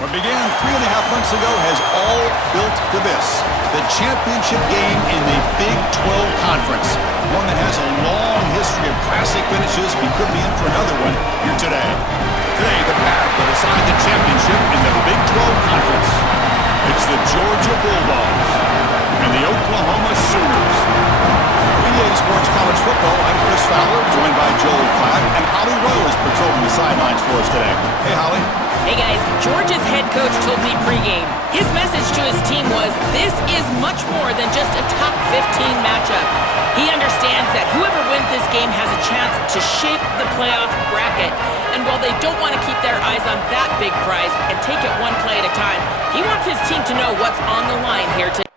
What began 3.5 months ago has all built to this. The championship game in the Big 12 Conference. One that has a long history of classic finishes. We could be in for another one here today. Today, the battle to decide the championship in the Big 12 Conference. It's the Georgia Bulldogs and the Oklahoma Sooners. EA Sports College Football, I'm Chris Fowler, joined by Joel Klatt, and Holly Rowe is patrolling the sidelines for us today. Hey, Holly. Hey guys, Georgia's head coach told me pregame. His message to his team was, this is much more than just a top 15 matchup. He understands that whoever wins this game has a chance to shape the playoff bracket. And while they don't want to keep their eyes on that big prize and take it one play at a time, he wants his team to know what's on the line here today.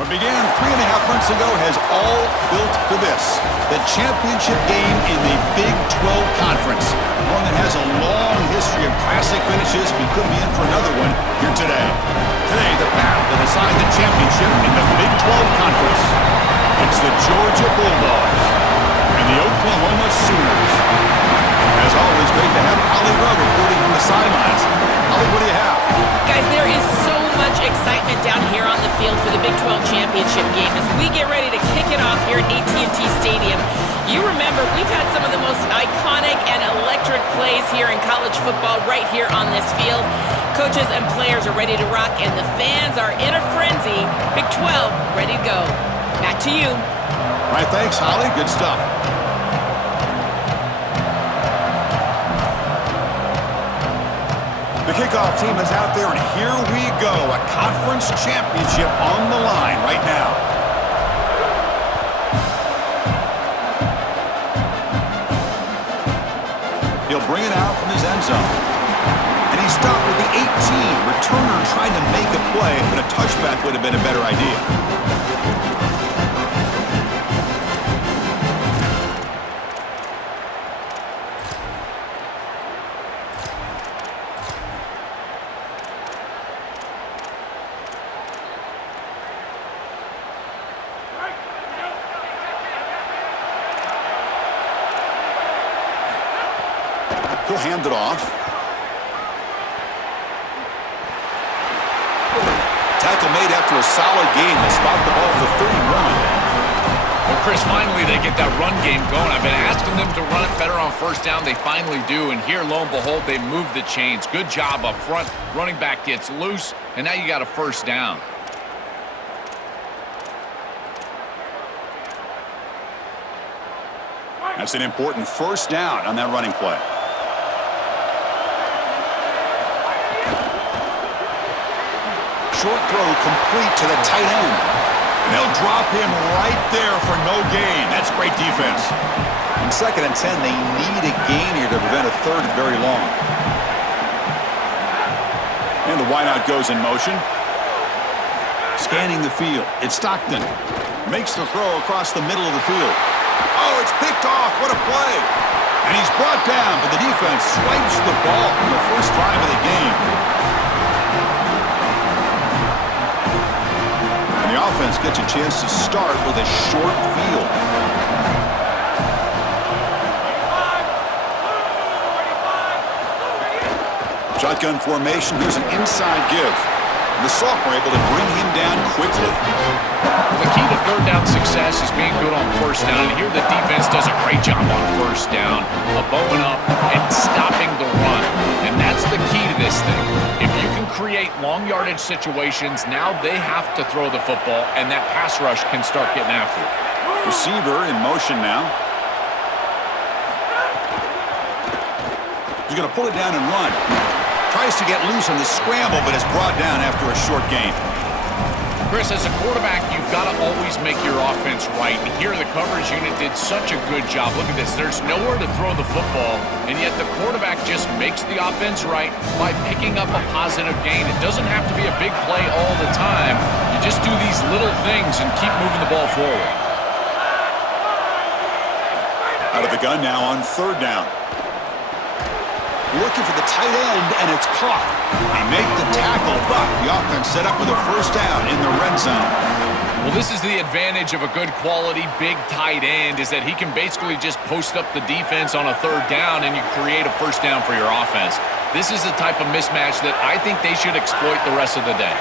What began 3.5 months ago has all built to this. The championship game in the Big 12 Conference. One that has a long history of classic finishes. We could be in for another one here today. Today, the battle to decide the championship in the Big 12 Conference. It's the Georgia Bulldogs and the Oklahoma Sooners. As always, great to have Holly Rowe reporting from the sidelines. Holly, what do you have? Guys, there is so much excitement down here on the field for the Big 12 championship game as we get ready to kick it off here at AT&T Stadium. You remember, we've had some of the most iconic and electric plays here in college football right here on this field. Coaches and players are ready to rock, and the fans are in a frenzy. Big 12, ready to go. Back to you. All right, thanks, Holly. Good stuff. The kickoff team is out there, and here we go. A conference championship on the line right now. He'll bring it out from his end zone. And he stopped with the 18. Returner trying to make a play, but a touchback would have been a better idea. He'll hand it off. Tackle made after a solid gain. They spot the ball at the 31. Well, Chris, finally they get that run game going. I've been asking them to run it better on first down. They finally do, and here, lo and behold, they move the chains. Good job up front. Running back gets loose, and now you got a first down. That's an important first down on that running play. Short throw complete to the tight end. They'll drop him right there for no gain. That's great defense. On 2nd and 10, they need a gain here to prevent a third and very long. And the wideout goes in motion. Scanning the field. It's Stockton. Makes the throw across the middle of the field. Oh, it's picked off. What a play. And he's brought down, but the defense swipes the ball on the first drive of the game. And the offense gets a chance to start with a short field. Shotgun formation. Here's an inside give. The sophomore able to bring him down quickly. The key to third down success is being good on first down. And here the defense does a great job on first down, bowing up and stopping the run. And that's the key to this thing. If you can create long yardage situations, now they have to throw the football, and that pass rush can start getting after it. Receiver in motion now. He's going to pull it down and run. Tries to get loose on the scramble, but is brought down after a short gain. Chris, as a quarterback, you've got to always make your offense right. And here the coverage unit did such a good job. Look at this. There's nowhere to throw the football, and yet the quarterback just makes the offense right by picking up a positive gain. It doesn't have to be a big play all the time. You just do these little things and keep moving the ball forward. Out of the gun now on 3rd down. Looking for the tight end, and it's caught. They make the tackle, but the offense set up with a first down in the red zone. Well, this is the advantage of a good quality big tight end, is that he can basically just post up the defense on a 3rd down, and you create a first down for your offense. This is the type of mismatch that I think they should exploit the rest of the day.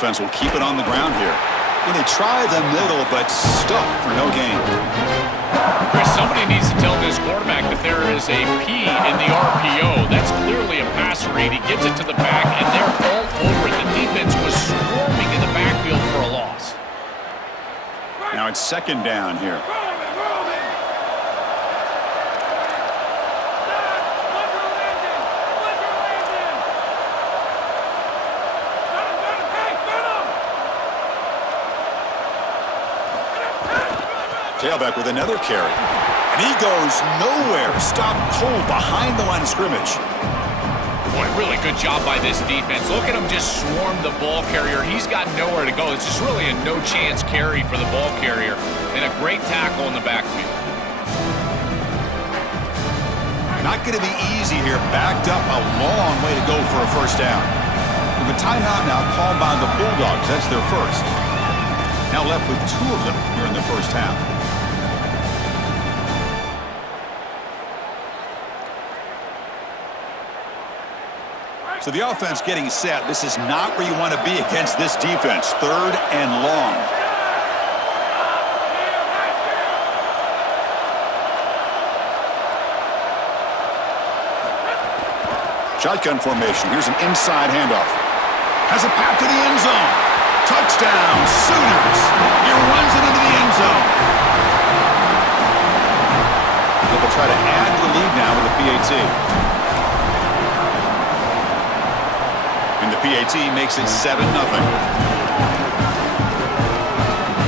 Offense will keep it on the ground here. And they try the middle, but stuffed for no gain. Chris, somebody needs to tell this quarterback that there is a P in the RPO. That's clearly a pass read. He gives it to the back, and they're all over it. The defense was swarming in the backfield for a loss. Now it's 2nd down here. Tailback with another carry. And he goes nowhere. Stopped cold behind the line of scrimmage. Boy, really good job by this defense. Look at him just swarm the ball carrier. He's got nowhere to go. It's just really a no-chance carry for the ball carrier. And a great tackle in the backfield. Not going to be easy here. Backed up a long way to go for a first down. With a timeout now called by the Bulldogs. That's their first. Now left with 2 of them here in the first half. So the offense getting set. This is not where you want to be against this defense. 3rd and long. Shotgun formation. Here's an inside handoff. Has a path to the end zone. Touchdown, Sooners. He runs it into the end zone. They'll try to add to the lead now with a PAT. And the PAT makes it 7-0.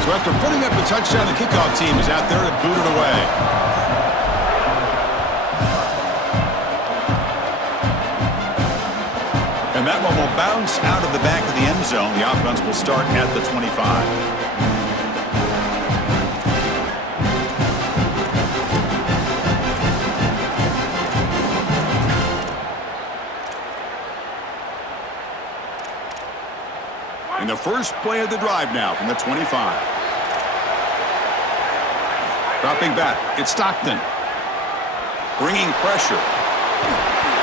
So after putting up a touchdown, the kickoff team is out there to boot it away. And that one will bounce out of the back of the end zone. The offense will start at the 25. And the first play of the drive now from the 25. Dropping back, it's Stockton. Bringing pressure.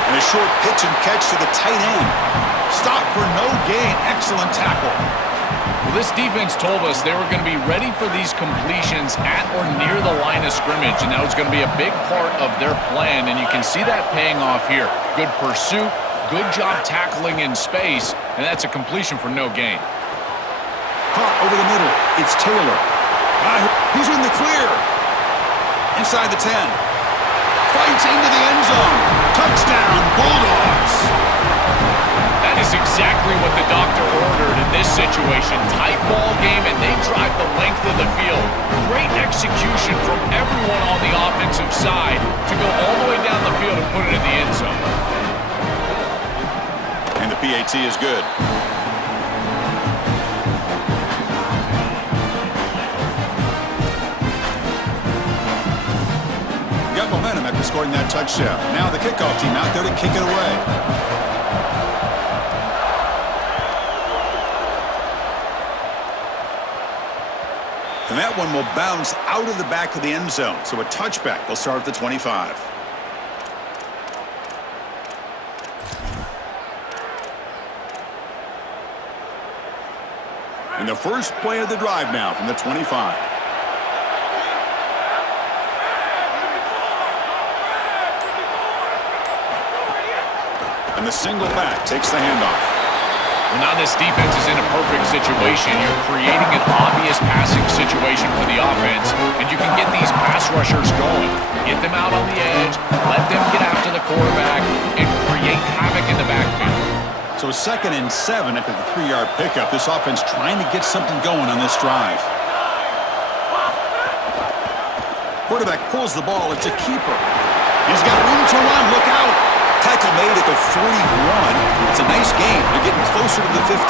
And a short pitch and catch to the tight end. Stop for no gain. Excellent tackle. Well, this defense told us they were going to be ready for these completions at or near the line of scrimmage, and that was going to be a big part of their plan, and you can see that paying off here. Good pursuit, good job tackling in space, and that's a completion for no gain. Caught over the middle. It's Taylor. He's in the clear. Inside the 10. Fights into the end zone. Touchdown, Bulldogs. That is exactly what the doctor ordered in this situation. Tight ball game, and they drive the length of the field. Great execution from everyone on the offensive side to go all the way down the field and put it in the end zone. And the PAT is good. Got momentum after scoring that touchdown. Now the kickoff team out there to kick it away. And that one will bounce out of the back of the end zone. So a touchback. They'll start at the 25. And the first play of the drive now from the 25. And the single back takes the handoff. Well, now this defense is in a perfect situation. You're creating an obvious passing situation for the offense, and you can get these pass rushers going. Get them out on the edge, let them get after the quarterback, and create havoc in the backfield. So 2nd and 7 after the 3-yard pickup. This offense trying to get something going on this drive. Quarterback pulls the ball. It's a keeper. He's got room to run. Look out. Tackle made at the 41. It's a nice game. They're getting closer to the 50.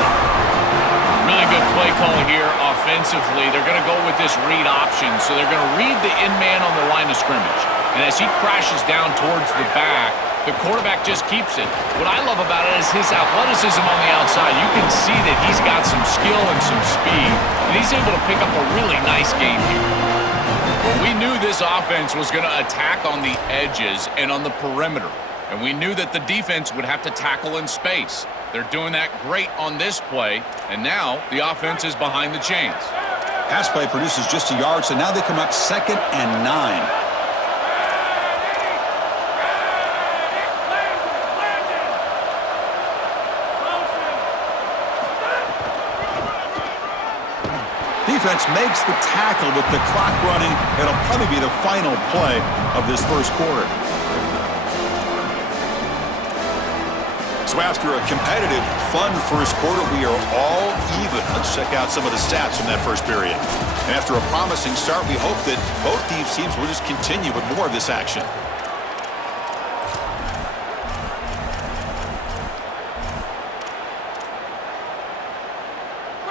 Really good play call here offensively. They're going to go with this read option, so they're going to read the in man on the line of scrimmage. And as he crashes down towards the back, the quarterback just keeps it. What I love about it is his athleticism on the outside. You can see that he's got some skill and some speed, and he's able to pick up a really nice game here. We knew this offense was going to attack on the edges and on the perimeter. And we knew that the defense would have to tackle in space. They're doing that great on this play, and now the offense is behind the chains. Pass play produces just a yard, so now they come up 2nd and 9. Defense makes the tackle with the clock running. It'll probably be the final play of this first quarter. So after a competitive, fun first quarter, we are all even. Let's check out some of the stats from that first period. And after a promising start, we hope that both these teams will just continue with more of this action.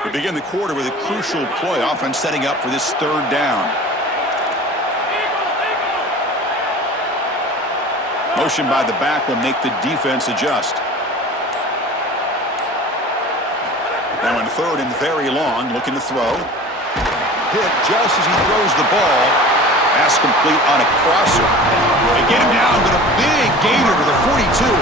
We begin the quarter with a crucial play. Offense setting up for this 3rd down. Motion by the back will make the defense adjust. Now in 3rd and very long, looking to throw. Hit just as he throws the ball. Pass complete on a crosser. They get him down with a big gainer to the 42.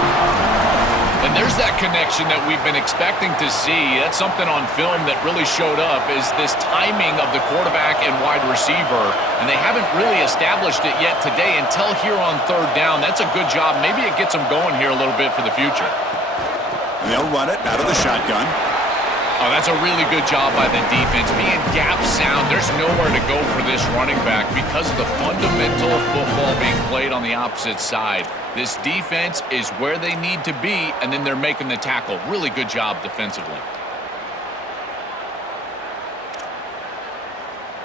And there's that connection that we've been expecting to see. That's something on film that really showed up, is this timing of the quarterback and wide receiver. And they haven't really established it yet today until here on 3rd down. That's a good job. Maybe it gets them going here a little bit for the future. And they'll run it out of the shotgun. Oh, that's a really good job by the defense. Being gap sound, there's nowhere to go for this running back because of the fundamental football being played on the opposite side. This defense is where they need to be, and then they're making the tackle. Really good job defensively.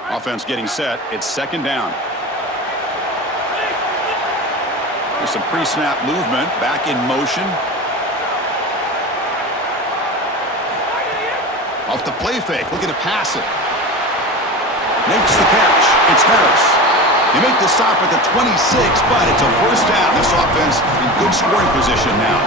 Offense getting set. It's 2nd down. There's some pre-snap movement. Back in motion. Off the play fake, looking to pass it. Makes the catch. It's Harris. They make the stop at the 26, but it's a 1st down. This offense in good scoring position now.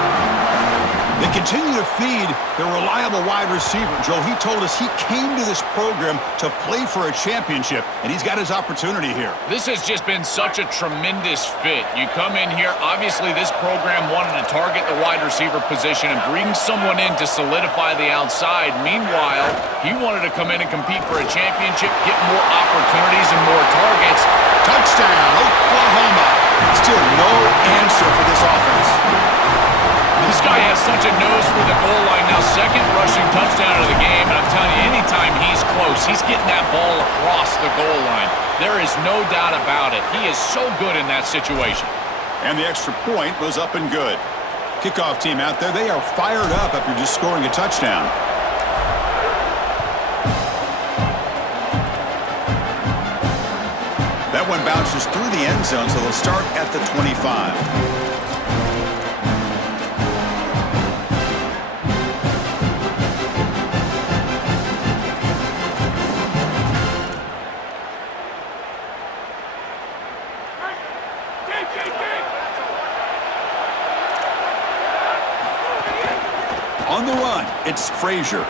They continue to feed their reliable wide receiver. Joe, he told us he came to this program to play for a championship, and he's got his opportunity here. This has just been such a tremendous fit. You come in here, obviously this program wanted to target the wide receiver position and bring someone in to solidify the outside. Meanwhile, he wanted to come in and compete for a championship, get more opportunities and more targets. Touchdown, Oklahoma. Still no answer for this offense. This guy has such a nose for the goal line. Now, second rushing touchdown of the game, and I'm telling you, anytime he's close, he's getting that ball across the goal line. There is no doubt about it. He is so good in that situation. And the extra point was up and good. Kickoff team out there, they are fired up after just scoring a touchdown. That one bounces through the end zone, so they'll start at the 25. On the run, it's Frazier.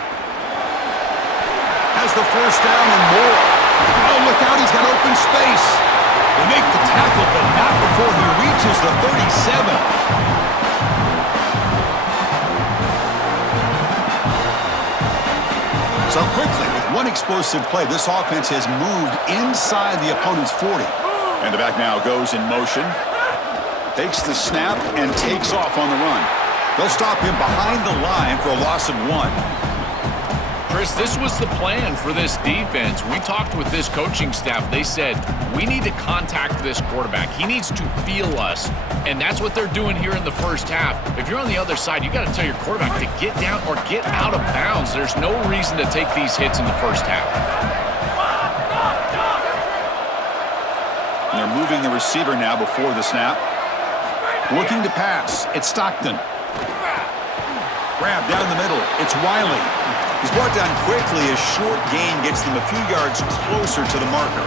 Has the first down and more. Oh, look out, he's got open space. They make the tackle, but not before he reaches the 37. So quickly, with one explosive play, this offense has moved inside the opponent's 40. And the back now goes in motion. Takes the snap and takes off on the run. They'll stop him behind the line for a loss of 1. Chris, this was the plan for this defense. We talked with this coaching staff. They said, we need to contact this quarterback. He needs to feel us. And that's what they're doing here in the first half. If you're on the other side, you got to tell your quarterback to get down or get out of bounds. There's no reason to take these hits in the first half. And they're moving the receiver now before the snap. Looking to pass. It's Stockton. Grab down the middle. It's Wiley. He's brought down quickly. A short gain gets them a few yards closer to the marker.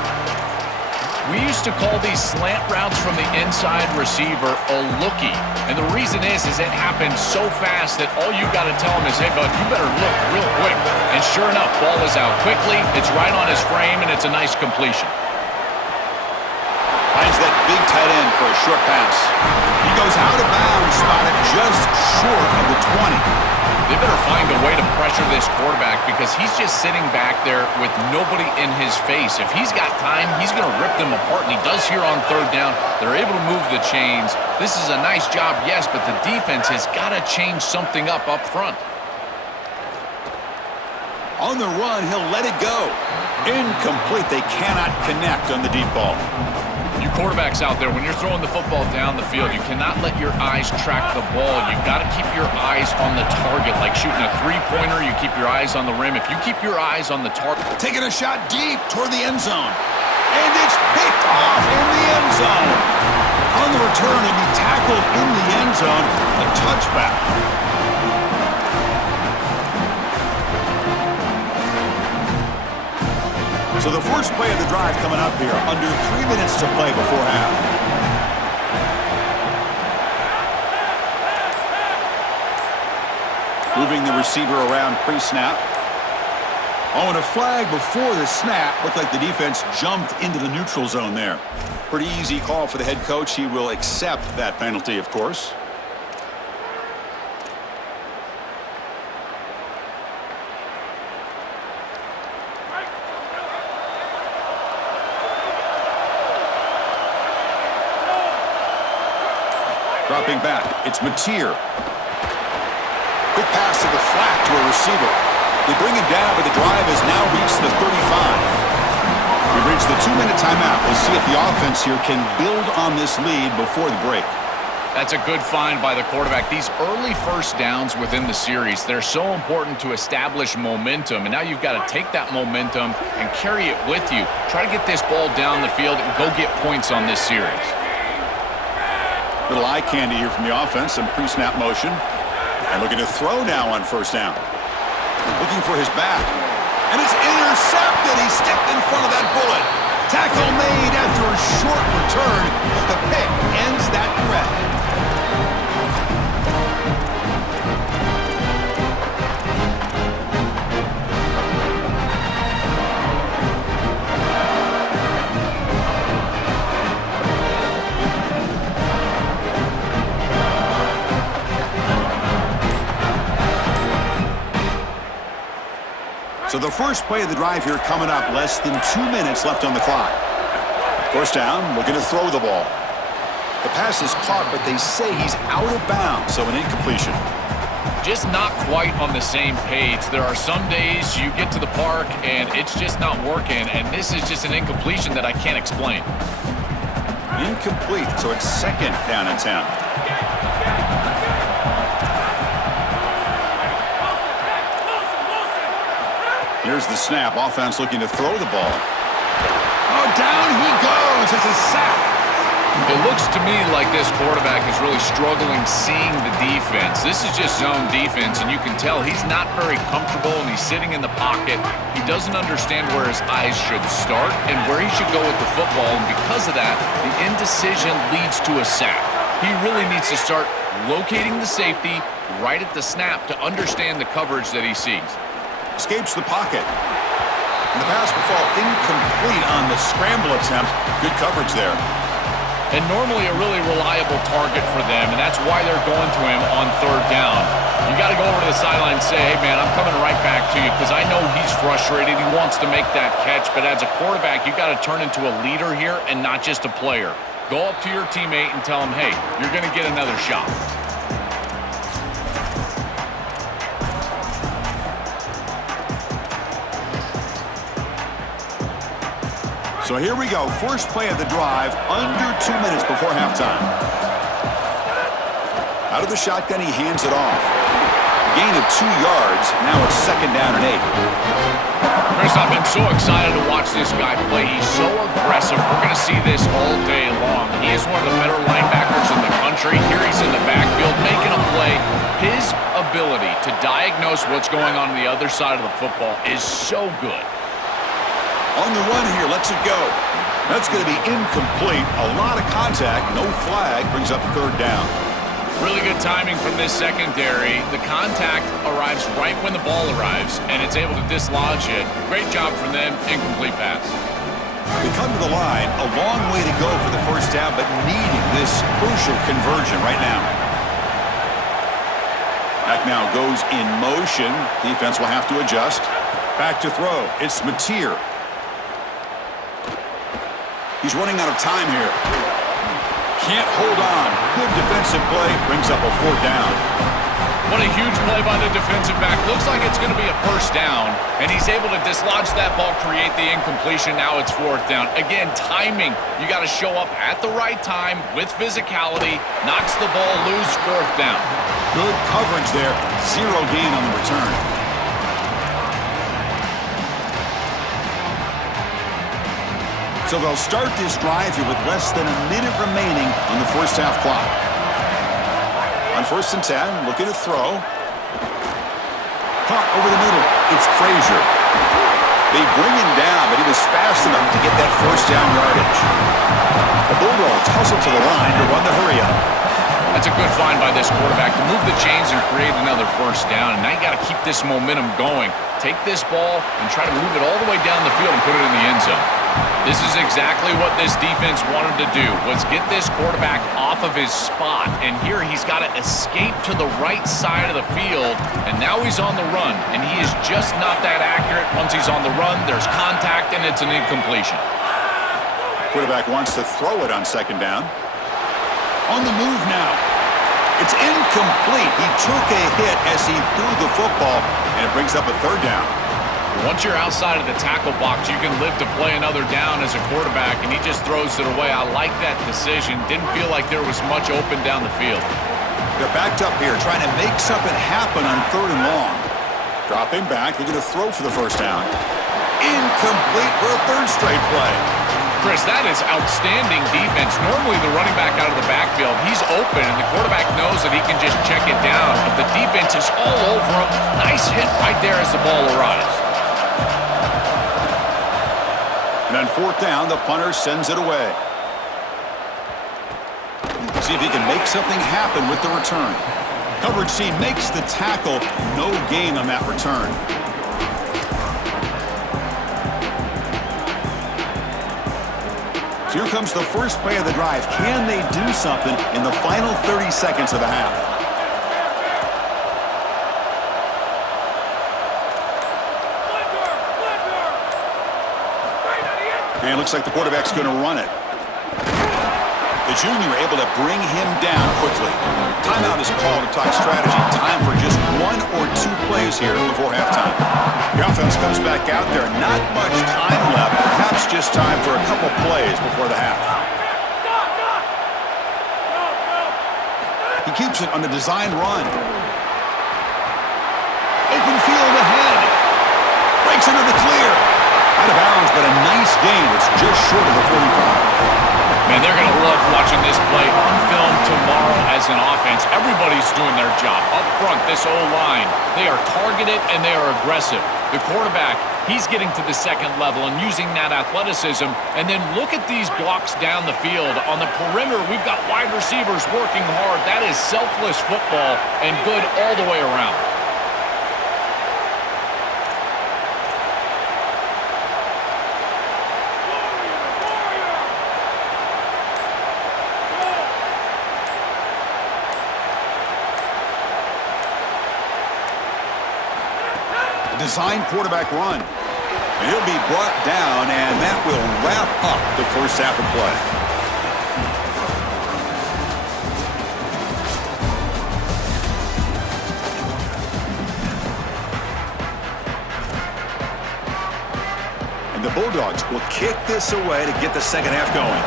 We used to call these slant routes from the inside receiver a lookie. And the reason is it happens so fast that all you got to tell him is, hey, bud, you better look real quick. And sure enough, ball is out quickly. It's right on his frame, and it's a nice completion. Finds that big tight end for a short pass. He goes out of bounds, spotted just short of the 20. They better find a way to pressure this quarterback because he's just sitting back there with nobody in his face. If he's got time, he's going to rip them apart, and he does here on third down. They're able to move the chains. This is a nice job, yes, but the defense has got to change something up front. On the run, he'll let it go. Incomplete. They cannot connect on the deep ball. You quarterbacks out there, when you're throwing the football down the field, you cannot let your eyes track the ball. You've got to keep your eyes on the target. Like shooting a three-pointer, you keep your eyes on the rim. If you keep your eyes on the target... Taking a shot deep toward the end zone. And it's picked off in the end zone. On the return, and he tackled in the end zone. A touchback. So the first play of the drive coming up here. Under 3 minutes to play before half. Moving the receiver around pre-snap. Oh, and a flag before the snap. Looked like the defense jumped into the neutral zone there. Pretty easy call for the head coach. He will accept that penalty, of course. Dropping back, it's Mateer. Quick pass to the flat to a receiver. They bring him down, but the drive has now reached the 35. We've reached the 2-minute timeout. We'll see if the offense here can build on this lead before the break. That's a good find by the quarterback. These early first downs within the series, they're so important to establish momentum. And now you've got to take that momentum and carry it with you. Try to get this ball down the field and go get points on this series. Little eye candy here from the offense, some pre-snap motion. And looking to throw now on first down. Looking for his back. And it's intercepted. He stepped in front of that bullet. Tackle made after a short return, but the pick ends that threat. So the first play of the drive here coming up, less than 2 minutes left on the clock. First down, looking to throw the ball. The pass is caught, but they say he's out of bounds, so an incompletion. Just not quite on the same page. There are some days you get to the park and it's just not working, and this is just an incompletion that I can't explain. Incomplete, so it's second down and 10. Here's the snap. Offense looking to throw the ball. Oh, down he goes. It's a sack. It looks to me like this quarterback is really struggling seeing the defense. This is just zone defense, and you can tell he's not very comfortable, and he's sitting in the pocket. He doesn't understand where his eyes should start and where he should go with the football, and because of that, the indecision leads to a sack. He really needs to start locating the safety right at the snap to understand the coverage that he sees. Escapes the pocket. And the pass will fall incomplete on the scramble attempt. Good coverage there. And normally a really reliable target for them, and that's why they're going to him on third down. You got to go over to the sideline and say, hey, man, I'm coming right back to you because I know he's frustrated. He wants to make that catch, but as a quarterback, you got to turn into a leader here and not just a player. Go up to your teammate and tell him, hey, you're going to get another shot. So here we go. First play of the drive, under 2 minutes before halftime. Out of the shotgun, he hands it off. Gain of 2 yards. Now it's second down and 8. Chris, I've been so excited to watch this guy play. He's so aggressive. We're going to see this all day long. He is one of the better linebackers in the country. Here he's in the backfield making a play. His ability to diagnose what's going on the other side of the football is so good. On the run here, lets it go. That's going to be incomplete. A lot of contact, no flag, brings up third down. Really good timing from this secondary. The contact arrives right when the ball arrives, and it's able to dislodge it. Great job from them. Incomplete pass. They come to the line, a long way to go for the first down, but needing this crucial conversion right now. Back now goes in motion. Defense will have to adjust. Back to throw. It's Mateer. He's running out of time here. Can't hold on. Good defensive play. Brings up a fourth down. What a huge play by the defensive back. Looks like it's going to be a first down, and he's able to dislodge that ball, create the incompletion. Now it's fourth down. Again, timing. You got to show up at the right time with physicality. Knocks the ball loose, fourth down. Good coverage there. 0 gain on the return. So they'll start this drive here with less than a minute remaining on the first half clock. On first and 10, looking to throw. Caught over the middle. It's Frazier. They bring him down, but he was fast enough to get that first down yardage. The Bulldogs hustle to the line to run the hurry up. That's a good find by this quarterback to move the chains and create another first down. And now you got to keep this momentum going. Take this ball and try to move it all the way down the field and put it in the end zone. This is exactly what this defense wanted to do, was get this quarterback off of his spot. And here he's got to escape to the right side of the field. And now he's on the run. And he is just not that accurate. Once he's on the run, there's contact, and it's an incompletion. Quarterback wants to throw it on second down. On the move now. It's incomplete. He took a hit as he threw the football, and it brings up a third down. Once you're outside of the tackle box, you can live to play another down as a quarterback, and he just throws it away. I like that decision. Didn't feel like there was much open down the field. They're backed up here, trying to make something happen on third and long. Dropping back, looking to throw for the first down. Incomplete for a third straight play. Chris, that is outstanding defense. Normally the running back out of the backfield, he's open, and the quarterback knows that he can just check it down, but the defense is all over him. Nice hit right there as the ball arrives. And on fourth down, the punter sends it away. See if he can make something happen with the return. Coverage C makes the tackle. No gain on that return. So here comes the first play of the drive. Can they do something in the final 30 seconds of the half? And it looks like the quarterback's going to run it. The junior able to bring him down quickly. Timeout is called to talk strategy. Time for just 1 or 2 plays here before halftime. The offense comes back out there. Not much time left. Perhaps just time for a couple plays before the half. He keeps it on the design run. Open field ahead. Breaks into the clear. Out of bounds, but a nice gain. It's just short of the 45. Man, they're going to love watching this play on film tomorrow as an offense. Everybody's doing their job. Up front, this O-line, they are targeted and they are aggressive. The quarterback, he's getting to the second level and using that athleticism. And then look at these blocks down the field. On the perimeter, we've got wide receivers working hard. That is selfless football and good all the way around. Design quarterback run. He'll be brought down, and that will wrap up the first half of play. And the Bulldogs will kick this away to get the second half going.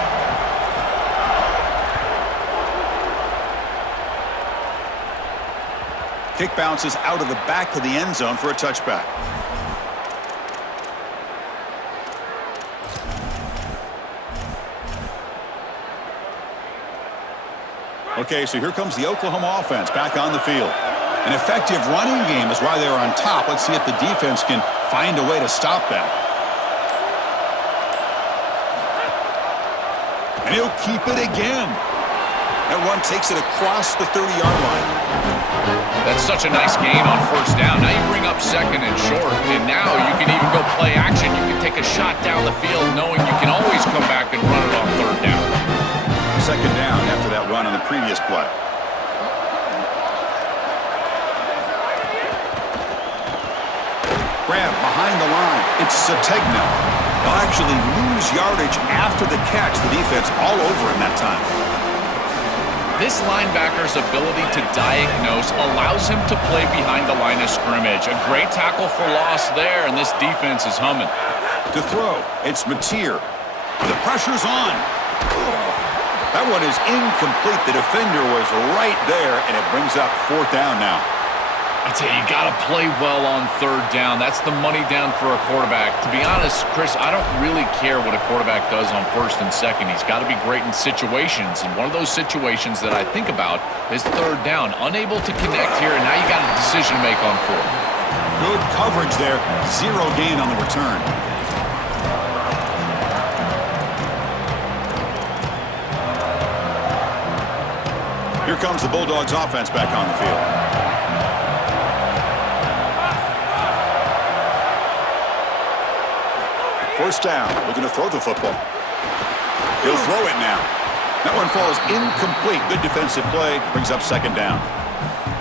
Kick bounces out of the back of the end zone for a touchback. Okay, so here comes the Oklahoma offense back on the field. An effective running game is why they're on top. Let's see if the defense can find a way to stop that. And he'll keep it again. That run takes it across the 30-yard line. That's such a nice gain on first down. Now you bring up second and short, and now you can even go play action. You can take a shot down the field knowing you can always come back and run it on third down. Second down after that run on the previous play. Grab behind the line. It's Sategna. They'll actually lose yardage after the catch. The defense all over him that time. This linebacker's ability to diagnose allows him to play behind the line of scrimmage. A great tackle for loss there, and this defense is humming. To throw, it's Mateer. The pressure's on. That one is incomplete. The defender was right there, and it brings up fourth down now. I tell you, you got to play well on third down. That's the money down for a quarterback. To be honest, Chris, I don't really care what a quarterback does on first and second. He's got to be great in situations, and one of those situations that I think about is third down. Unable to connect here, and now you got a decision to make on fourth. Good coverage there. Zero gain on the return. Here comes the Bulldogs offense back on the field. First down, looking to throw the football. He'll throw it now. That one falls incomplete. Good defensive play, brings up second down.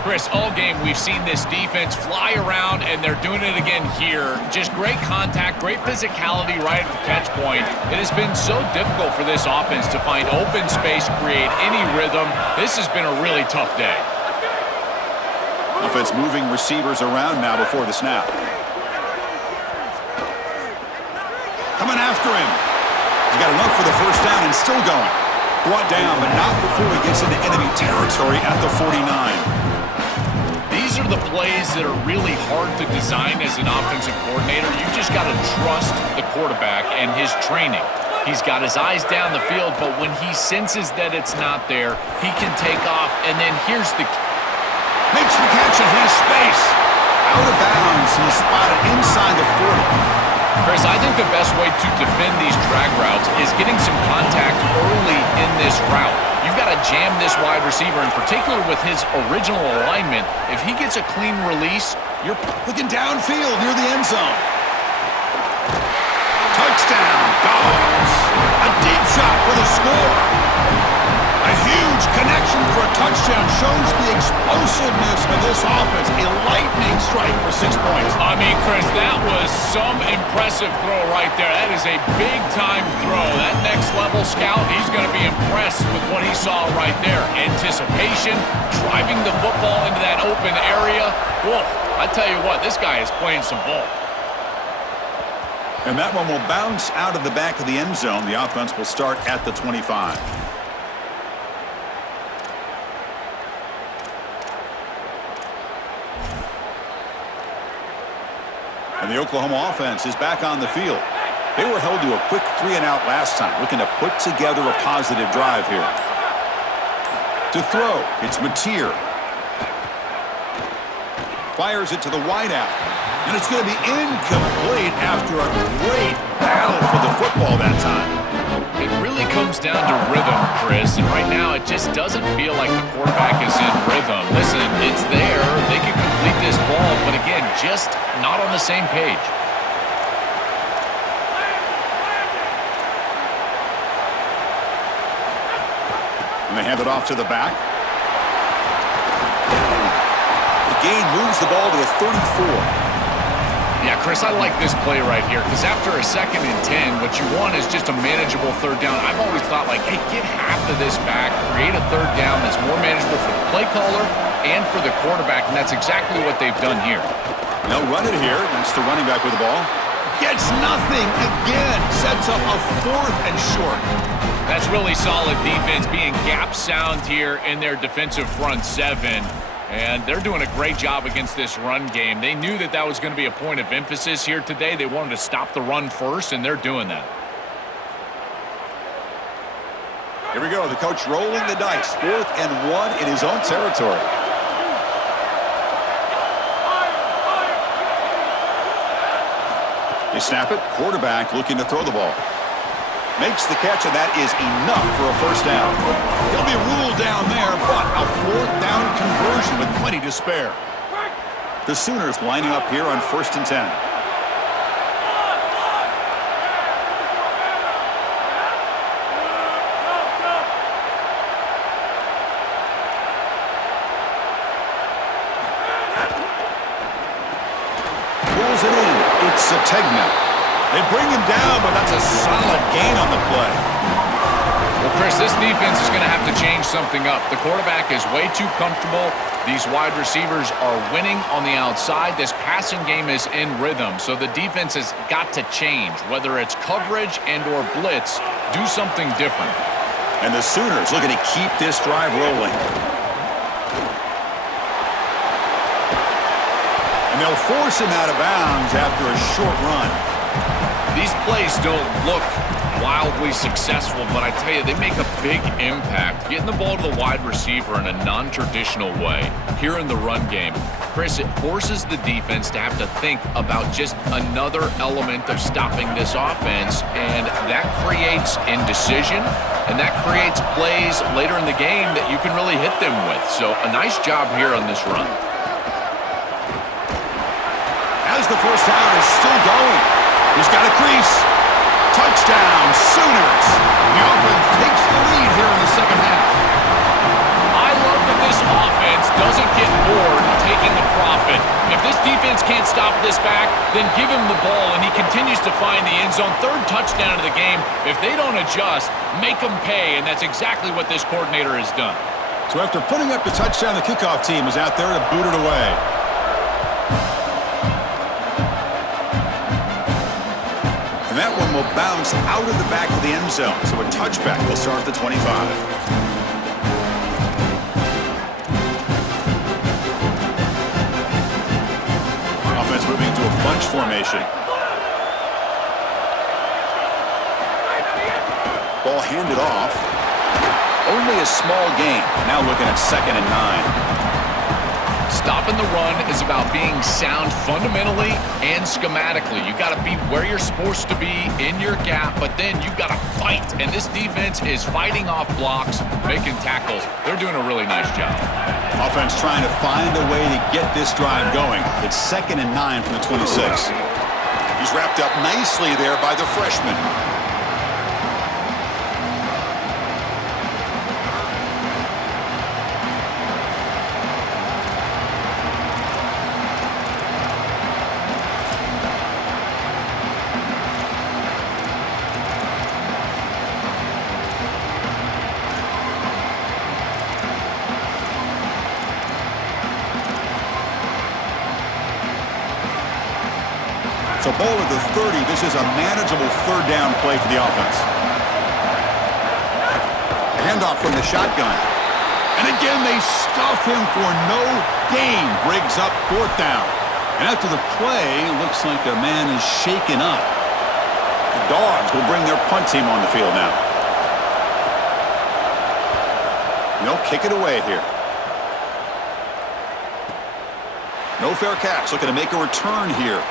Chris, all game we've seen this defense fly around, and they're doing it again here. Just great contact, great physicality right at the catch point. It has been so difficult for this offense to find open space, create any rhythm. This has been a really tough day. Offense moving receivers around now before the snap. Coming after him. He's got enough for the first down and still going. Brought down, but not before he gets into enemy territory at the 49. These are the plays that are really hard to design as an offensive coordinator. You just got to trust the quarterback and his training. He's got his eyes down the field, but when he senses that it's not there, he can take off, and then here's the... Makes the catch in his space. Out of bounds. He's spotted inside the 40. Chris, I think the best way to defend these drag routes is getting some contact early in this route. You've got to jam this wide receiver, in particular with his original alignment. If he gets a clean release, you're looking downfield near the end zone. Touchdown, Dogs. A deep shot for the score. A huge connection. action for a touchdown. Shows the explosiveness of this offense. A lightning strike for 6 points. I mean, Chris, that was some impressive throw right there. That is a big-time throw. That next-level scout, he's going to be impressed with what he saw right there. Anticipation, driving the football into that open area. Whoa, I tell you what, this guy is playing some ball. And that one will bounce out of the back of the end zone. The offense will start at the 25. And the Oklahoma offense is back on the field. They were held to a quick 3-and-out last time, looking to put together a positive drive here. To throw, it's Mateer. Fires it to the wideout. And it's going to be incomplete after a great battle for the football that time. It really comes down to rhythm, Chris, and right now it just doesn't feel like the quarterback is in rhythm. Listen, it's there. They can complete this ball, but again, just not on the same page. And they hand it off to the back. The gain moves the ball to the 34. Yeah, Chris, I like this play right here because after a 2nd and 10, what you want is just a manageable 3rd down. I've always thought, like, hey, get half of this back, create a 3rd down that's more manageable for the play caller and for the quarterback, and that's exactly what they've done here. They'll run it here. That's the running back with the ball. Gets nothing again. Sets up a 4th and short. That's really solid defense, being gap sound here in their defensive front 7. And they're doing a great job against this run game. They knew that that was going to be a point of emphasis here today. They wanted to stop the run first, and they're doing that. Here we go. The coach rolling the dice. 4th and 1 in his own territory. They snap it. Quarterback looking to throw the ball. Makes the catch, and that is enough for a 1st down. He'll be ruled down there, but a 4th down conversion with plenty to spare. The Sooners lining up here on 1st and 10. Pulls it in. It's Sategna. They bring him down, but that's a solid gain on the play. Well, Chris, this defense is going to have to change something up. The quarterback is way too comfortable. These wide receivers are winning on the outside. This passing game is in rhythm, so the defense has got to change. Whether it's coverage and or blitz, do something different. And the Sooners looking to keep this drive rolling. And they'll force him out of bounds after a short run. These plays don't look wildly successful, but I tell you, they make a big impact. Getting the ball to the wide receiver in a non-traditional way here in the run game. Chris, it forces the defense to have to think about just another element of stopping this offense, and that creates indecision, and that creates plays later in the game that you can really hit them with. So a nice job here on this run. As the 1st down is still going. He's got a crease. Touchdown, Sooners. The offense takes the lead here in the 2nd half. I love that this offense doesn't get bored taking the profit. If this defense can't stop this back, then give him the ball, and he continues to find the end zone. 3rd touchdown of the game. If they don't adjust, make them pay, and that's exactly what this coordinator has done. So after putting up the touchdown, the kickoff team is out there to boot it away. And that one will bounce out of the back of the end zone. So a touchback will start at the 25. Offense moving into a bunch formation. Ball handed off. Only a small gain. Now looking at 2nd and 9. Stopping the run is about being sound fundamentally and schematically. You got to be where you're supposed to be in your gap, but then you got to fight. And this defense is fighting off blocks, making tackles. They're doing a really nice job. Offense trying to find a way to get this drive going. It's 2nd and 9 from the 26. He's wrapped up nicely there by the freshman. ball at the 30. This is a manageable third down play for the offense. Handoff from the shotgun. And again, they stuff him for no gain. Briggs up fourth down. And after the play, looks like a man is shaken up. The Dogs will bring their punt team on the field now. They'll kick it away here. No fair catch. Looking to make a return here.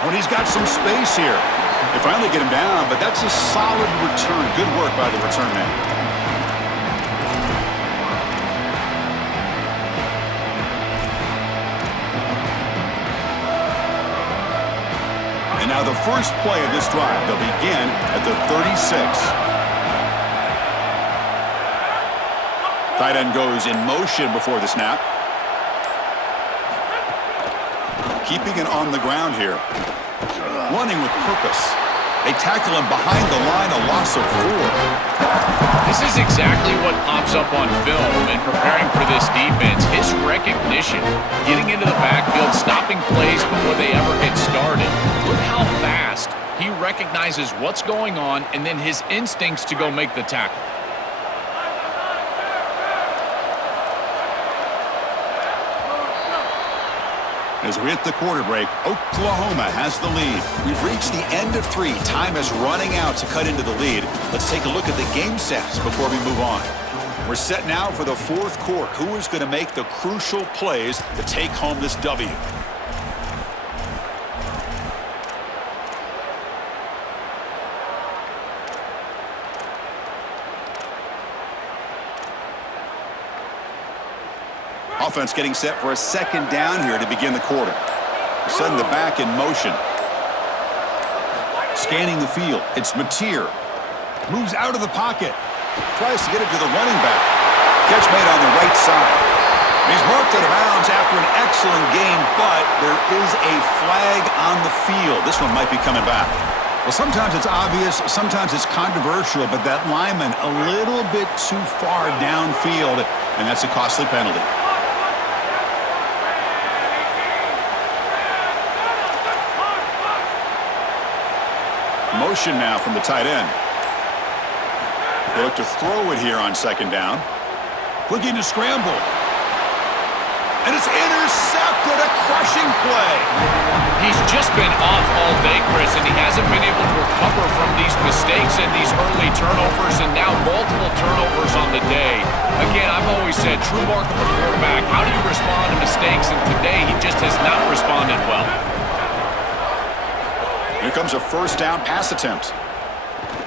Oh, and he's got some space here. They finally get him down, but that's a solid return. Good work by the return man. And now the first play of this drive. They'll begin at the 36. Tight end goes in motion before the snap. Keeping it on the ground here. Running with purpose. They tackle him behind the line, a loss of 4. This is exactly what pops up on film in preparing for this defense. His recognition, getting into the backfield, stopping plays before they ever get started. Look how fast he recognizes what's going on and then his instincts to go make the tackle. As we hit the quarter break, Oklahoma has the lead. We've reached the end of 3. Time is running out to cut into the lead. Let's take a look at the game sets before we move on. We're set now for the fourth quarter. Who is going to make the crucial plays to take home this W? Offense getting set for a second down here to begin the quarter. Sending the back in motion. Scanning the field. It's Mateer. Moves out of the pocket. Tries to get it to the running back. Catch made on the right side. He's marked out of bounds after an excellent game, but there is a flag on the field. This one might be coming back. Well, sometimes it's obvious, sometimes it's controversial, but that lineman a little bit too far downfield, and that's a costly penalty. Motion now from the tight end. They look to throw it here on second down. Looking to scramble. And it's intercepted, a crushing play. He's just been off all day, Chris, and he hasn't been able to recover from these mistakes and these early turnovers, and now multiple turnovers on the day. Again, I've always said, true mark of a quarterback, how do you respond to mistakes? And today, he just has not responded well. Here comes a first down pass attempt.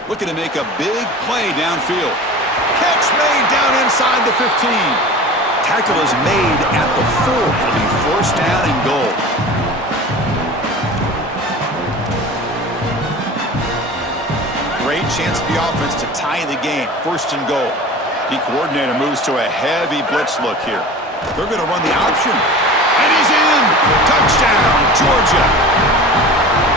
Looking to make a big play downfield. Catch made down inside the 15. Tackle is made at the 4. It'll be first down and goal. Great chance for the offense to tie the game. First and goal. The coordinator moves to a heavy blitz look here. They're going to run the option. And he's in. Touchdown, Georgia.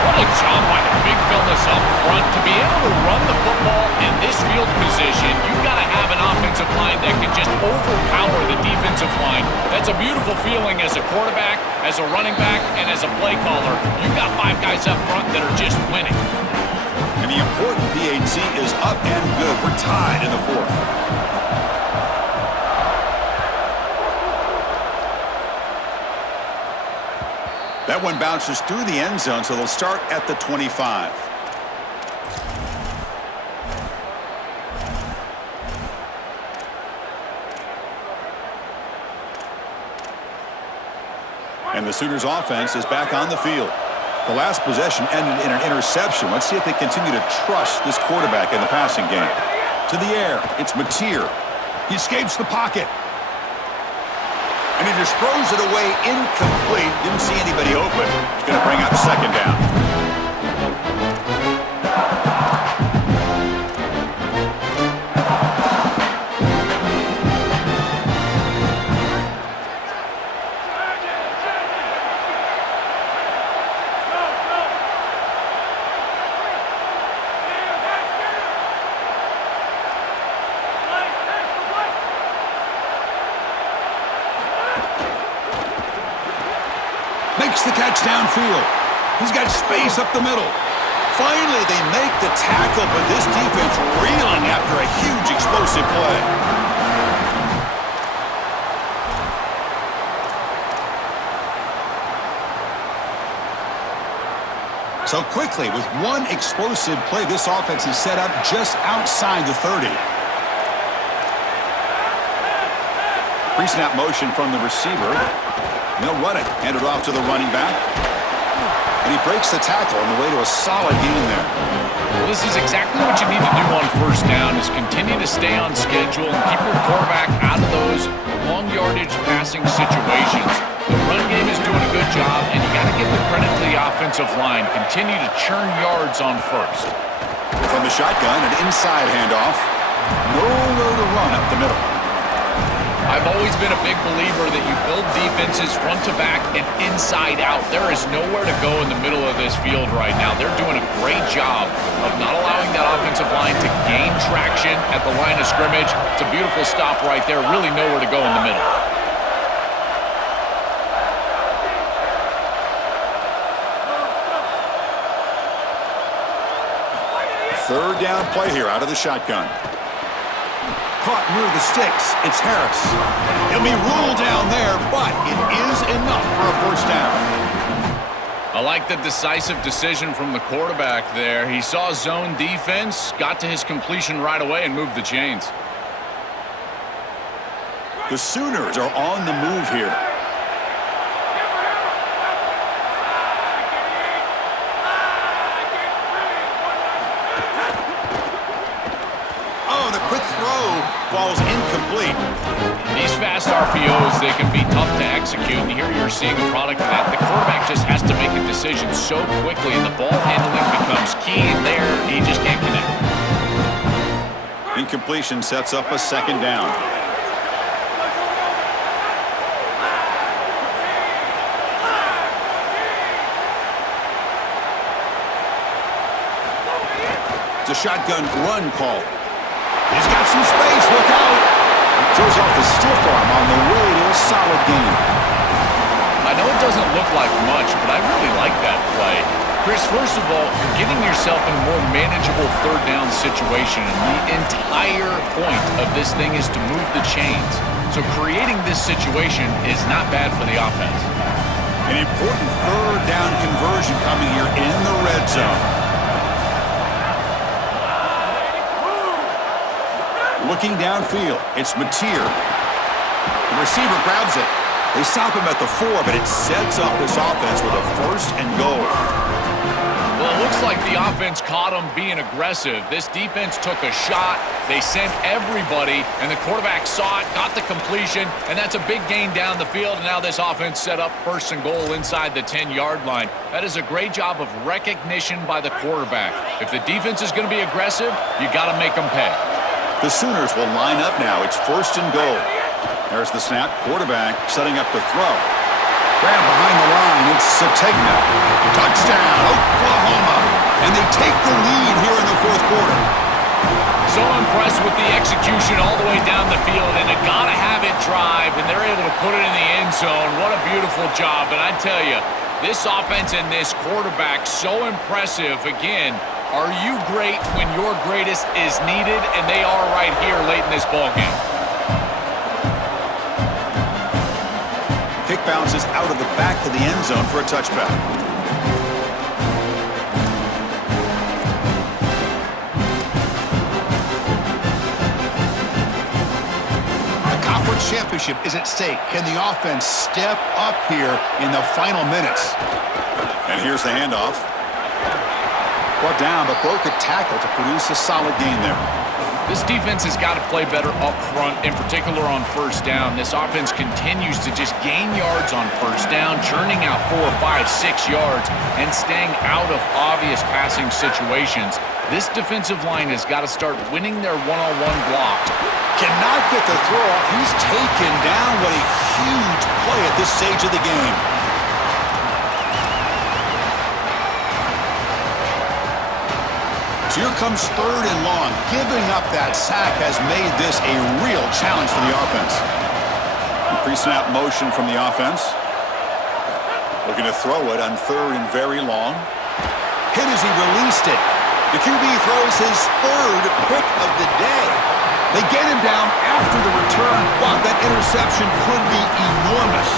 What a job by the big fellas up front. To be able to run the football in this field position, you've got to have an offensive line that can just overpower the defensive line. That's a beautiful feeling as a quarterback, as a running back, and as a play caller. You've got 5 guys up front that are just winning. And the important PAT is up and good. We're tied in the 4th. That one bounces through the end zone, so they'll start at the 25. And the Sooners offense is back on the field. The last possession ended in an interception. Let's see if they continue to trust this quarterback in the passing game. To the air, it's Mateer. He escapes the pocket. And he just throws it away incomplete. Didn't see anybody open. He's going to bring up second down. Makes the catch downfield. He's got space up the middle. Finally, they make the tackle, but this defense reeling after a huge explosive play. So quickly, with one explosive play, this offense is set up just outside the 30. Pre-snap motion from the receiver. They'll run it. Hand it off to the running back. And he breaks the tackle on the way to a solid gain there. Well, this is exactly what you need to do on first down, is continue to stay on schedule and keep your quarterback out of those long yardage passing situations. The run game is doing a good job, and you got to give the credit to the offensive line. Continue to churn yards on first. From the shotgun, an inside handoff. Nowhere to run up the middle. I've always been a big believer that you build defenses front to back and inside out. There is nowhere to go in the middle of this field right now. They're doing a great job of not allowing that offensive line to gain traction at the line of scrimmage. It's a beautiful stop right there. Really nowhere to go in the middle. Third down play here out of the shotgun. Caught near the sticks. It's Harris. He'll be ruled down there, but it is enough for a first down. I like the decisive decision from the quarterback there. He saw zone defense, got to his completion right away, and moved the chains. The Sooners are on the move here. Falls incomplete. These fast RPOs, they can be tough to execute, and here you're seeing a product of that. The quarterback just has to make a decision so quickly, and the ball handling becomes key, and there he just can't connect. Incompletion sets up a second down. It's a shotgun run call. He's got some space. Look out. Throws off the stiff arm on the way to a solid gain. I know it doesn't look like much, but I really like that play. Chris, first of all, you're getting yourself in a more manageable third down situation, and the entire point of this thing is to move the chains. So creating this situation is not bad for the offense. An important third down conversion coming here in the red zone. Looking downfield, it's Mateer. The receiver grabs it. They stop him at the 4, but it sets up this offense with a first and goal. Well, it looks like the offense caught him being aggressive. This defense took a shot. They sent everybody, and the quarterback saw it, got the completion, and that's a big gain down the field. And now this offense set up first and goal inside the 10-yard line. That is a great job of recognition by the quarterback. If the defense is going to be aggressive, you got to make them pay. The Sooners will line up now. It's first and goal. There's the snap. Quarterback setting up the throw. Grab behind the line. It's Sategna. Touchdown, Oklahoma. And they take the lead here in the fourth quarter. So impressed with the execution all the way down the field, and a gotta-have-it drive, and they're able to put it in the end zone. What a beautiful job. And I tell you, this offense and this quarterback, so impressive. Again, are you great when your greatest is needed? And they are right here late in this ballgame. Kick bounces out of the back of the end zone for a touchback. The conference championship is at stake. Can the offense step up here in the final minutes? And here's the handoff. Brought down, but broke a tackle to produce a solid gain there. This defense has got to play better up front, in particular on first down. This offense continues to just gain yards on first down, churning out 4, 5, 6 yards, and staying out of obvious passing situations. This defensive line has got to start winning their one-on-one blocks. Cannot get the throw off. He's taken down. What a huge play at this stage of the game. So here comes third and long. Giving up that sack has made this a real challenge for the offense. Pre-snap motion from the offense. Looking to throw it on 3rd and very long. Hit as he released it. The QB throws his 3rd pick of the day. They get him down after the return, but that interception could be enormous.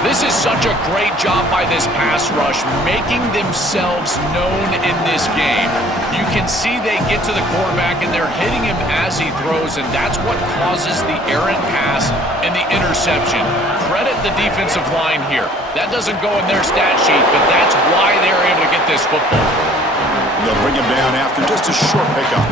This is such a great job by this pass rush, making themselves known in this game. You can see they get to the quarterback, and they're hitting him as he throws, and that's what causes the errant pass and the interception. Credit the defensive line here. That doesn't go in their stat sheet, but that's why they're able to get this football. They'll bring him down after just a short pickup.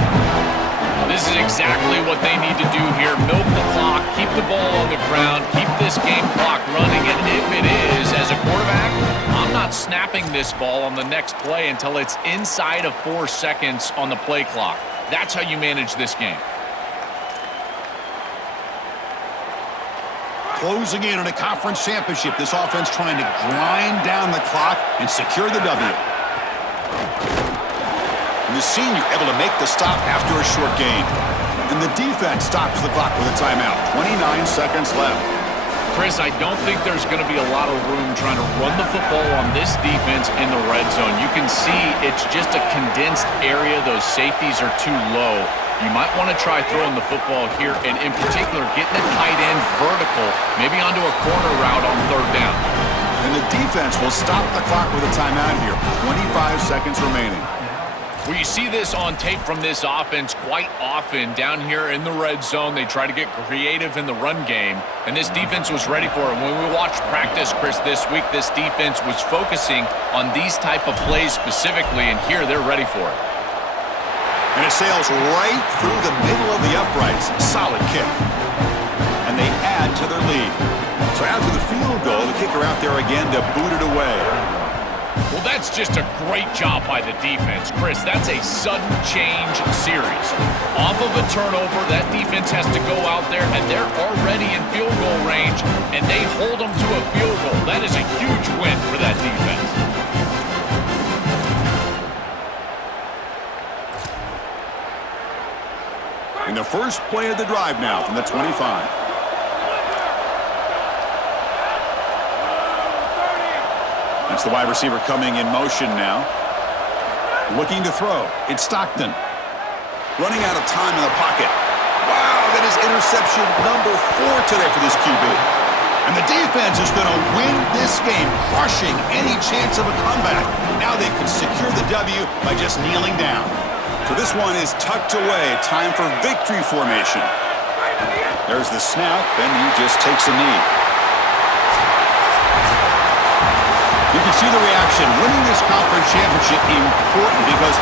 This is exactly what they need to do here. Milk the clock, keep the ball on the ground, keep this game clock running, and if it is, as a quarterback, I'm not snapping this ball on the next play until it's inside of 4 seconds on the play clock. That's how you manage this game. Closing in on a conference championship, this offense trying to grind down the clock and secure the W. And the senior able to make the stop after a short gain. And the defense stops the clock with a timeout. 29 seconds left. Chris, I don't think there's going to be a lot of room trying to run the football on this defense in the red zone. You can see it's just a condensed area. Those safeties are too low. You might want to try throwing the football here, and in particular, getting a tight end vertical, maybe onto a corner route on 3rd down. And the defense will stop the clock with a timeout here. 25 seconds remaining. Well, you see this on tape from this offense quite often down here in the red zone. They try to get creative in the run game, and this defense was ready for it. When we watched practice, Chris, this week, this defense was focusing on these type of plays specifically, and here they're ready for it. And it sails right through the middle of the uprights. Solid kick. And they add to their lead. So after the field goal, the kicker out there again to boot it away. Well, that's just a great job by the defense. Chris, that's a sudden change series. Off of a turnover, that defense has to go out there, and they're already in field goal range, and they hold them to a field goal. That is a huge win for that defense. In the first play of the drive now from the 25. That's the wide receiver coming in motion now. Looking to throw. It's Stockton. Running out of time in the pocket. Wow, that is interception number 4 today for this QB. And the defense is going to win this game, crushing any chance of a comeback. Now they can secure the W by just kneeling down. So this one is tucked away. Time for victory formation. There's the snap, and he just takes a knee. You can see the reaction. Winning this conference championship important because